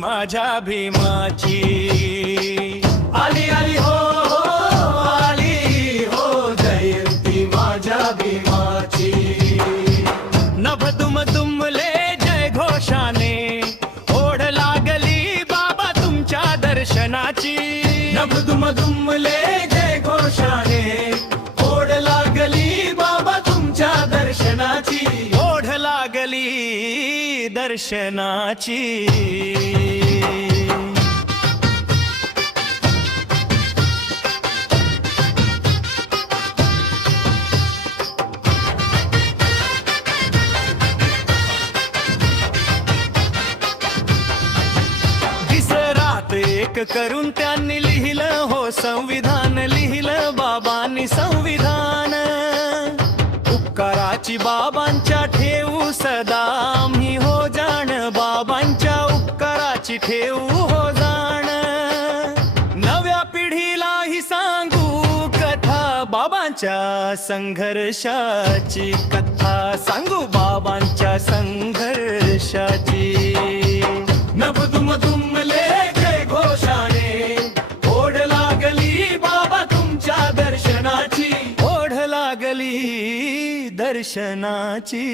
माझ्या भीमाची. आली आली हो हो आली हो जयंती माझ्या भीमाची. नभ दुमदुमले जय घोषाने ओढ लागली बाबा तुमच्या दर्शनाची. नभ दुमदुमले जय घोषाने ओढ लागली बाबा तुमच्या दर्शनाची. ओढ लागली दर्शनाची. एक करून त्यांनी लिहिलं हो संविधान. लिहिलं बाबांनी संविधान. उपकाराची बाबांच्या ठेवू सदा आम्ही हो जाण. बाबांच्या उपकाराची ठेवू हो जाण. नव्या पिढीलाही सांगू कथा बाबांच्या संघर्षाची. कथा सांगू बाबांच्या संघर्षाची. नभ दुमदुमले जय घोषाने ओढ लागली बाबा तुमच्या दर्शनाची. ओढ लागली दर्शनाची.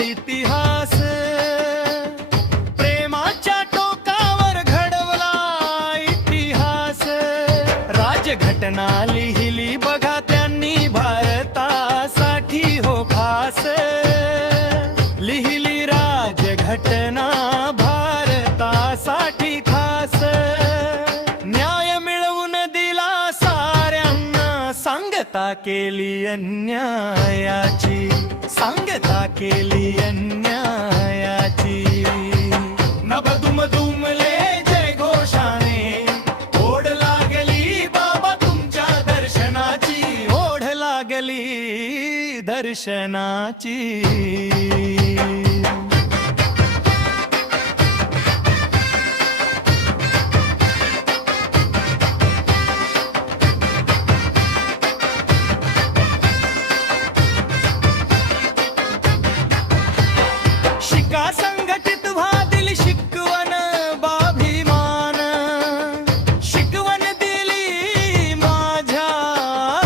इतिहास प्रेमाच्या टोकावर घडवला इतिहास. राजघटना लिहिली बघा त्यांनी भारतासाठी हो खास. लिहिली राजघटना भारतासाठी खास. न्याय मिळवून दिला साऱ्यांना. सांगता केली अन्यायाची. सांगता केली अन्यायाची. नभ दुमदुमले जय घोषाने ओढ लागली बाबा तुमच्या दर्शनाची. ओढ लागली दर्शनाची. संघटित व्हादिल शिकवण बाभिमान. शिकवण दिली माझ्या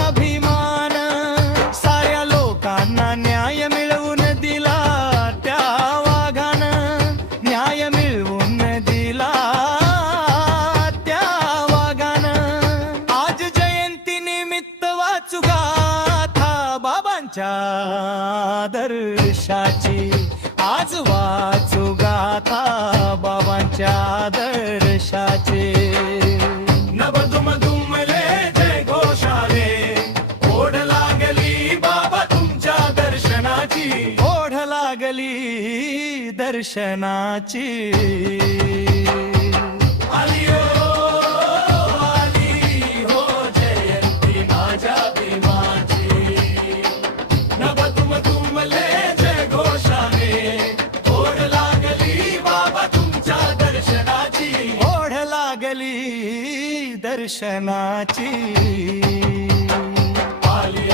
अभिमान. साऱ्या लोकांना न्याय मिळवून दिला त्या वाघानं. न्याय मिळवून दिला त्या वाघानं. आज जयंती निमित्त वाचू गाथा बाबांच्या दर्शाची. आज वाचू गाथा बाबांच्या दर्शाचे. नभ दुमदुमले जय घोषाने ओढ लागली बाबा तुमच्या दर्शनाची. ओढ लागली दर्शनाची. आली हो जयंती माझ्या भीमाची. नभ दुमदुमले जय घोषाने ओढ लागली बाबा तुमच्या दर्शनाची. ओढ लागली दर्शनाची. आली